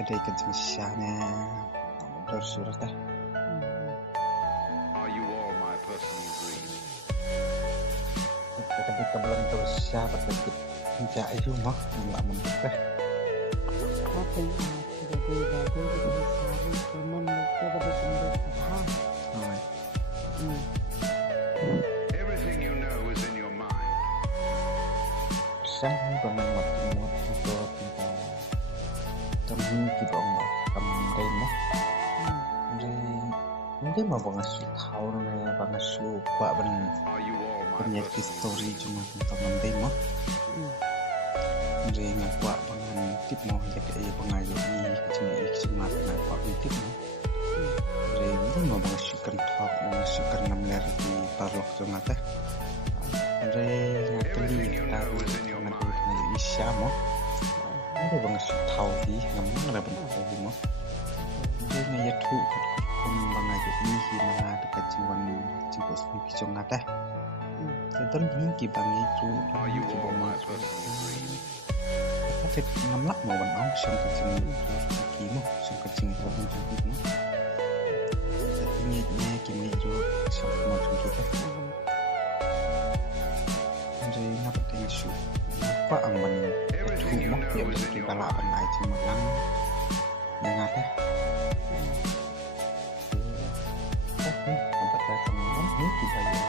kedai kencing syahnya motor surat dah. Are you all my personal dreams? Kedai belum tahu siapa kedai kerja itu mah nggak menurut dah. Apa yang jadi saran konon itu betul-betul Everything you know is in your mind. Sang bangun waktu muat itu tentang temen kita ombak kamdai mah. Mungkin mau banget tahu nih banget suka Are you all my banyak personal story cuma tentang kamdai mah. Jadi ngakwa banget tip mau jadi pengayu cuma ngakwa tip mah. Jadi mungkin mau banget suka talk mau suka namler di parlok cuma teh. Jadi ngakali tahu ngadu isya mah. Ada banget tahu di namun ada banget di mah. Jadi ngaya tu bangayo ihi mga dekat jiwan jibos miki jonga teh. Tentu hinggi bangi tu Are you all my tu. personal dreams? Tapi ngamlak mau ban ong sang kecing kaki mo sang kecing babun tu mo. Tapi ni kimi tu sang mo tu kita. Jadi ngapa tengah su. Apa ang ban tu mo ya ban kita la ban ai cuma lang. Yang teh. Tapi tempat datang ni kita ya.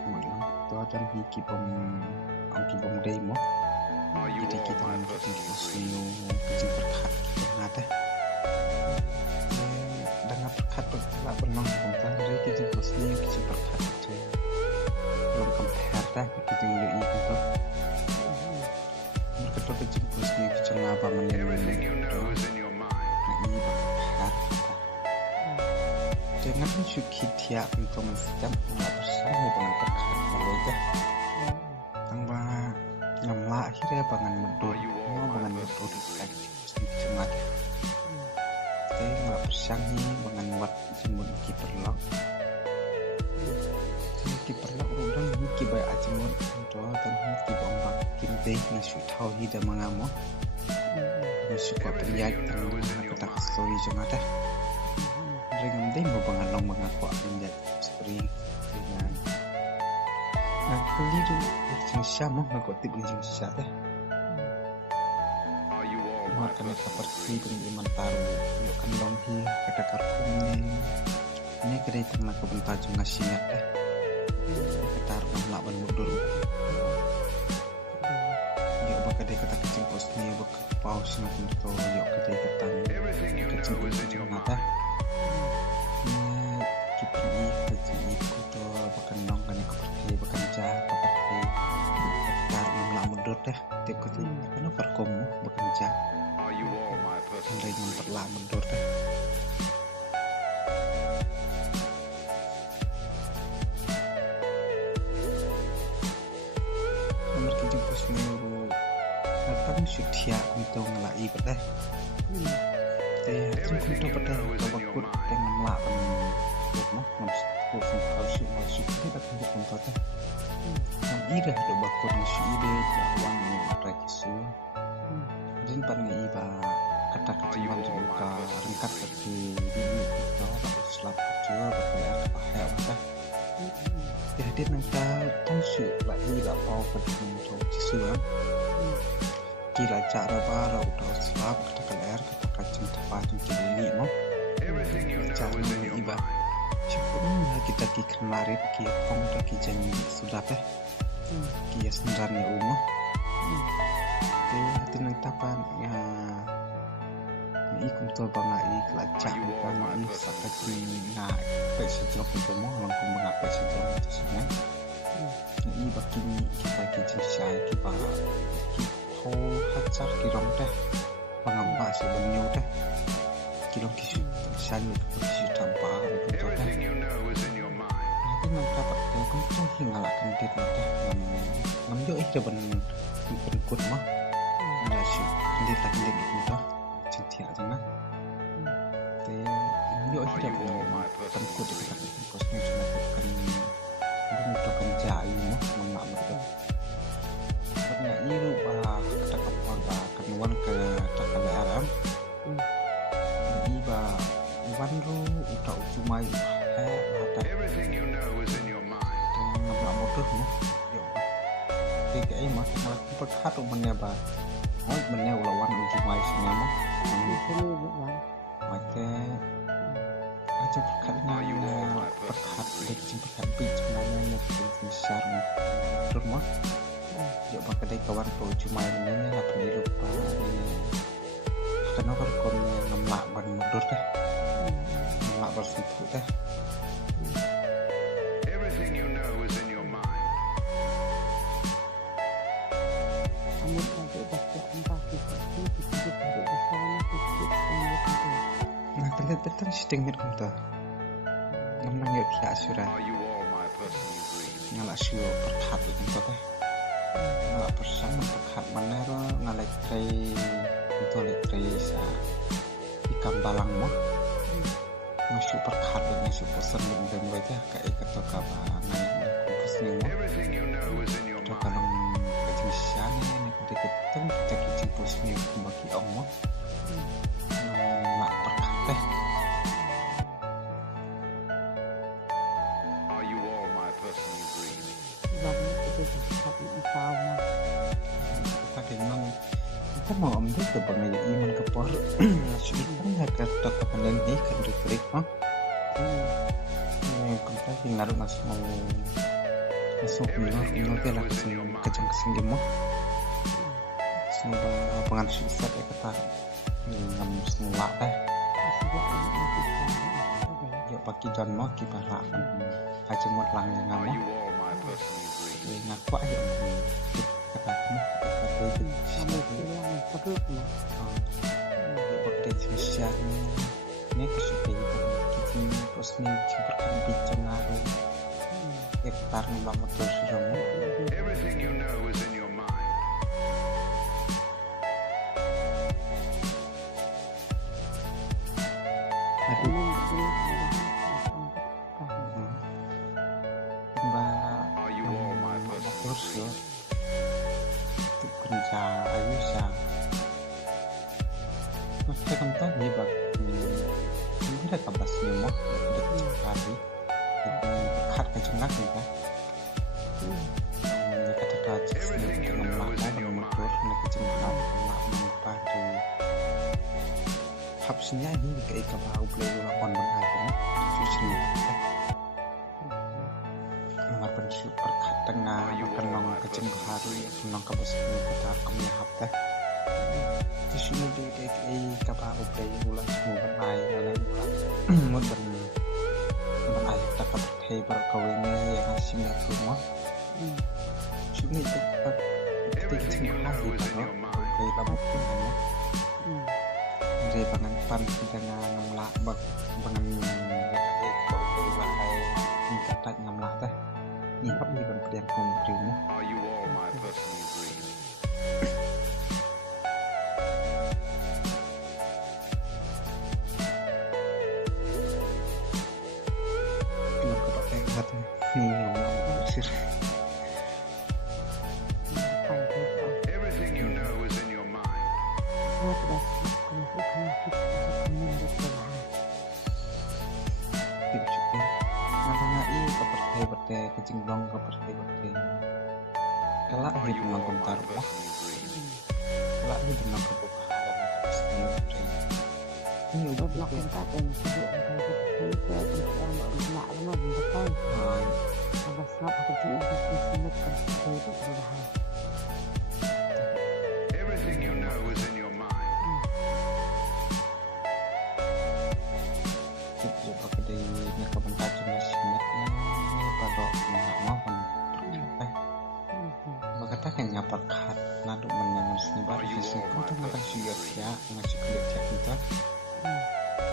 Cuma lang. Tu ada hiki bom angki bom day mo. Are you Jadi all kita my mungkin personal kecil dreams? kecil berkat kita ngata. Dengan berkat berkat benang kita dari kecil kecil berkat itu belum compare dah kecil dari itu. Mereka tu kecil kecil ngapa Everything you know menilai is in your mind. ini berkat. Jangan syukur tiap untuk mensetiap nggak bersama dengan berkat malu dah. Tanpa ngamla akhirnya bangan mundur bangan mundur kan cuma tapi nggak bersangi bangan buat jemur kiperlok kiperlok udang hiki bay ajemur do dan hiki bombak kimte nasu tau hida mangamo nasu ko priyak kata story cuma dah ringam deh mau bangan long bangan ko injak story dengan keliru Indonesia mah ngakutip Indonesia teh. Are you all my Makan personal seperti dreams? pengiman taruh, bukan longhi, kata karpungnya. Ini kedai pernah kebentar juga ngasihnya teh. Ketaruh melawan mundur. Yuk bakadai kata kecil posnya, bak paus makin to, yuk kedai kata Everything you kecil know is in kecil your mata. mind. Kipri kecil itu bahkan dong kan keperti bahkan jah keperti ketaruh melawan mundur teh. Tiap kecil, karena perkomu bahkan jah. Are you all my personal Andai yang dreams? terlah mundur dah. Nomor kijing pos nyuruh datang sudia untuk ngelai pada. Teh hasil untuk pada kabakut dengan melawan rumah nomor sepuluh masuk kita tunjuk untuk dah. Ida do bakut nasi ide jawang yang kisu. Dan pada iba kata keciman juga ringkat seperti ini itu selap kecil berkaya kepakai apa jadi nanti tansu lagi tak tahu penting untuk cisuan kira cara bara udah selap kata keler kata kacang tepat untuk ini no Everything you know cara is in your iba mind. cepatnya kita kemarin kita kong lagi janji sudah teh kia sebenarnya umah hati nang tapan ya ikut to bangai kelacak bangai sakati na pe sejok itu mo langkung mengapai sejok itu sebenarnya ini bagi kita kecil saya kita ho hacar kirong teh pengambak sebenarnya teh kirong kisu san kisu tanpa itu teh Everything you know is in your mind. hati nang tapak teh kuntung hingalakan dit teh ngamjo itu berikut mah nasi dit tak dit itu cinta sana te yo Are hidup you all my berikut personal di dekat dreams? kosnya melakukan menentukan jai mo menmak betul karena iru bah kata kapal bah kenuan ke takkan alam berkat umumnya bah umumnya ulawan ujung semua mah Di sini bukan. maka aja berkatnya berkat dari berkat bicaranya yang besar rumah yuk pakai dari kawan tuh cuma ini lah lupa karena kon ngemlak ban mundur deh ngemlak bersentuh deh Everything you know is in your mind. Kamu nanti baca entah kita dari di sana kita nah tentang sedengit entah namanya dia surah Are you all my personal dreams? ngalak sio berkat itu teh ngalak bersama berkat mana ro ngalak tray itu tray sa ikan balang mah masuk berkat masuk pesan dan wajah kayak kata kabar naik kumpus nih mah Everything you know is in your udah mind. kalau kejadian ini kita ketemu kita kumpus nih bagi Allah ngalak berkat teh Are you all my personal dreams? sebab itu satu utama. kita dengan kita mau ambil ke pengen iman ke por sudah kan harga tetap kalian ini kan diterik mah kita tinggal masuk minor dia lah kejang kesini mah semoga pengen susah ya kata ngam semula deh Sebab itu kita ya pagi dan mau kita lah aja mau lang yang Are ngam you all my personal dreams? ngaku aja kata kamu kata itu kamu bilang terus lah. Bakte sosial ini kesukaan kita terus nih berkan bincang ngaruh hektar nih lama terus ramu Everything you know is in your mind. aku mbak Are you all my personal terus yo dreams? itu kerja ayu sa masa kan tadi bak ini ada kabas semua ada hari berkat kecengak nih kan kata kata dengan lama dengan motor dengan kecengak lama di habisnya ini kayak kabau play lawan bang akhirnya susun nggak pensiun berkat tengah makan long kecengak hari long kabas kata kami hafta di sini di kayak kabau play ulang semua bang akhirnya mau bang akhir tak berkai berkawinnya yang hasilnya rumah sini tetap ketika kecengak hari kalau kayak lama pun hanya dari pangan pan dengan ngemlak bak pangan kalau bahai kata ngemlak teh nyingkap di pemberian komprimu Are you all my personal dreams? kalau kepakai kata nih ngemlak bersir Everything you know is in your mind. tidak cukup makanya i kepertai kecing dong kepertai kelak Are hidup you all nangkum my taruh personal dreams? kelak hidup nangkum kebahagiaan atas ini udah bikin Everything you know is in your mind. coba kedai nakabentar cuma simatnya pada nggak mau kan berkata kan nyapar kat nadu menyaman senibar visi untuk makan siap ya ngasih kulit cek kita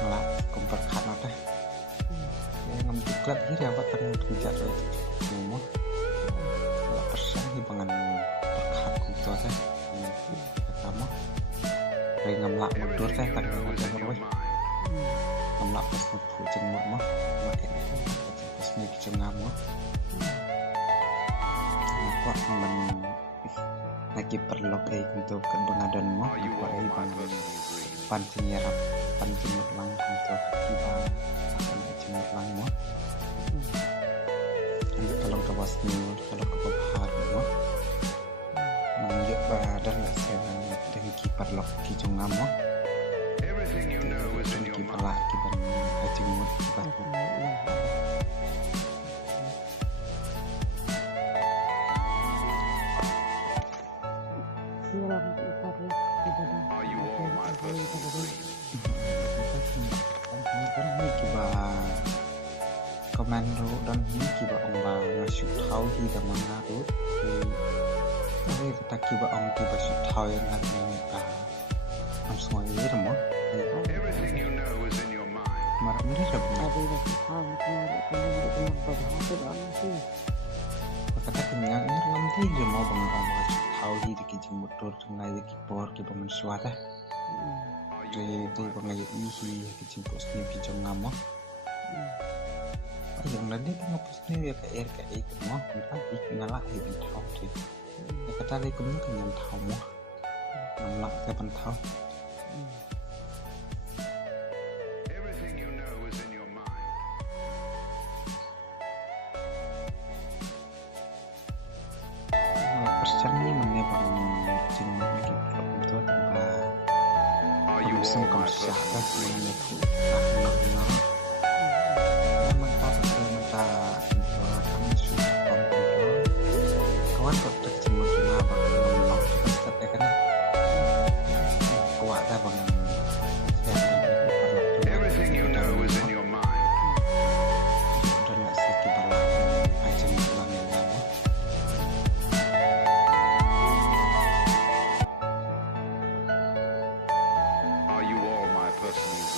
ngelak kompor kat nada ya ngambil ini apa kan kerja dari semua ngelak persen hibangan berkat kumpul teh pertama dari ngemlak mundur teh kan ada berweh ngemlak pas ngepu jengmut mah makin pas nih jengam mah kok men lagi perlu kayak gitu ke bengadan mah Are you apa all ini my bang personal dreams? pancing nyerap pancing lang untuk kita akan jengmut lang mah kalau ke wasnul kalau ke bahar mah menunjuk badan lah senang dan kiper lok ki jongam mo Everything you know is dan in your kiper mind. lah kiper haji mut kiper Are you all my personal dreams? dan ni kiba komando dan ni kiba ông bà mà sụt tháo thì đã mang ra rồi thì đây ta kiba ông kiba sụt tháo yang ada ni ba am semua ini remo Everything you know is in your mind. marah ni remo kata kenyang ini nanti remo bang ông bà sụt tháo thì di kijing motor tengah di kipor kiba mensuara di bang ayo ihi kijing pos ni kijong ngamo yang nanti tengah pos ni ya kayak itu mo kita ngalah di tháo thì kata đây cũng cái nhận thầu mo nằm lại cái bàn thầu Everything you know is in your mind. persennya mana bang jeung lagi belum tu tempat Are you Sing all kom my sia personal ka dreams? sing tu no memang tak mata itu kami sudah kontrol kawan dokter semua cuma bang ngomong tetap kan kuat dah bang Everything you know is in your mind. dan nak sakit balang aja balang yang lama Are you all my personal